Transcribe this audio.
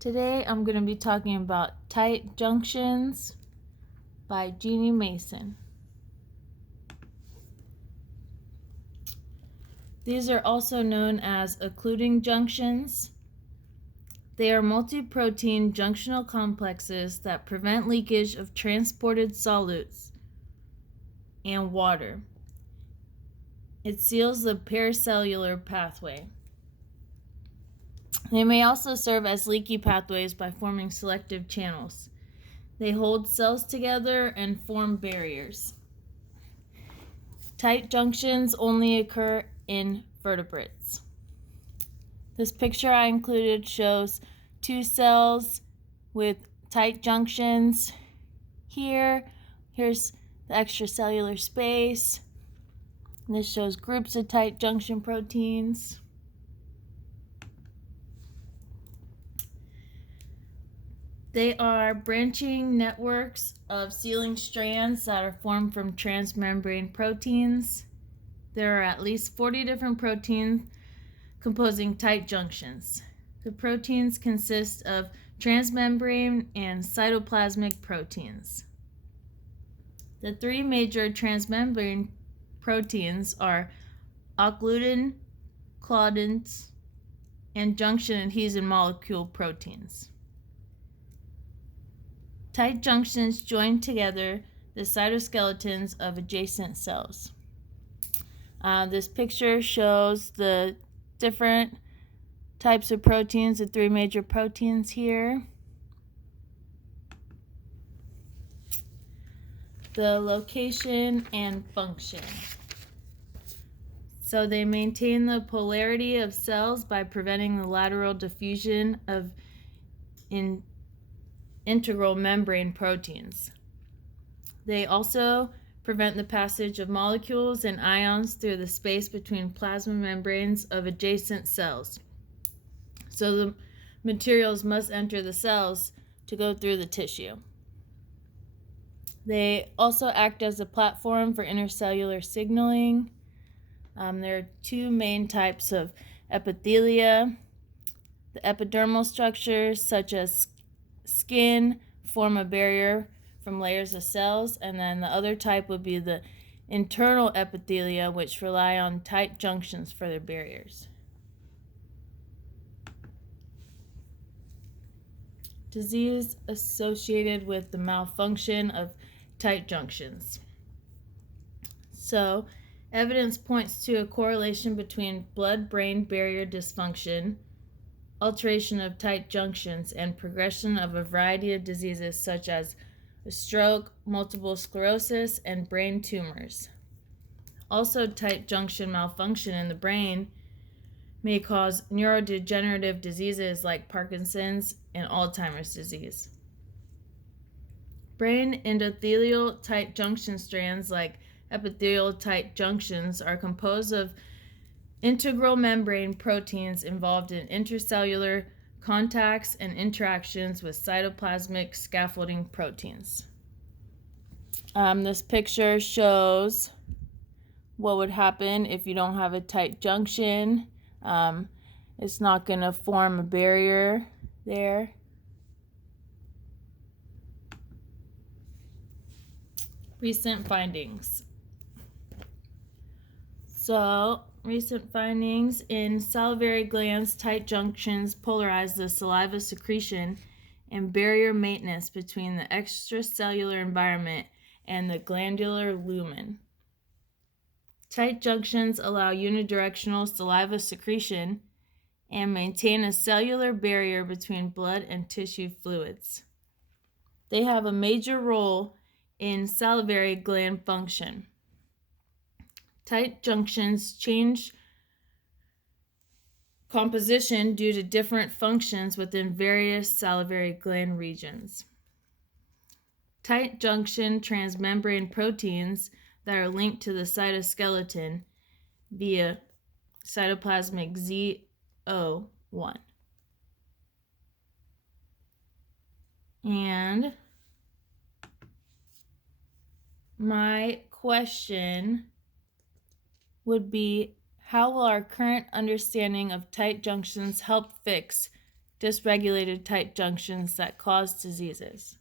Today I'm going to be talking about tight junctions by Jeannie Mason. These are also known as occluding junctions. They are multi-protein junctional complexes that prevent leakage of transported solutes and water. It seals the pericellular pathway. They may also serve as leaky pathways by forming selective channels. They hold cells together and form barriers. Tight junctions only occur in vertebrates. This picture I included shows two cells with tight junctions. Here's the extracellular space. This shows groups of tight junction proteins. They are branching networks of sealing strands that are formed from transmembrane proteins. There are at least 40 different proteins composing tight junctions. The proteins consist of transmembrane and cytoplasmic proteins. The three major transmembrane proteins are occludin, claudins, and junction adhesion molecule proteins. Tight junctions join together the cytoskeletons of adjacent cells. This picture shows the different types of proteins, the three major proteins here. The location and function. So they maintain the polarity of cells by preventing the lateral diffusion of integral membrane proteins. They also prevent the passage of molecules and ions through the space between plasma membranes of adjacent cells. So the materials must enter the cells to go through the tissue. They also act as a platform for intercellular signaling. There are two main types of epithelia. The epidermal structures, such as skin, form a barrier from layers of cells, and then the other type would be the internal epithelia, which rely on tight junctions for their barriers. Disease associated with the malfunction of tight junctions. So, evidence points to a correlation between blood-brain barrier dysfunction, alteration of tight junctions, and progression of a variety of diseases such as stroke, multiple sclerosis, and brain tumors. Also, tight junction malfunction in the brain may cause neurodegenerative diseases like Parkinson's and Alzheimer's disease. Brain endothelial tight junction strands like epithelial tight junctions are composed of integral membrane proteins involved in intercellular contacts and interactions with cytoplasmic scaffolding proteins. This picture shows what would happen if you don't have a tight junction. It's not going to form a barrier there. Recent findings. Recent findings in salivary glands, tight junctions polarize the saliva secretion and barrier maintenance between the extracellular environment and the glandular lumen. Tight junctions allow unidirectional saliva secretion and maintain a cellular barrier between blood and tissue fluids. They have a major role in salivary gland function. Tight junctions change composition due to different functions within various salivary gland regions. Tight junction transmembrane proteins that are linked to the cytoskeleton via cytoplasmic Z01. And my question would be, how will our current understanding of tight junctions help fix dysregulated tight junctions that cause diseases.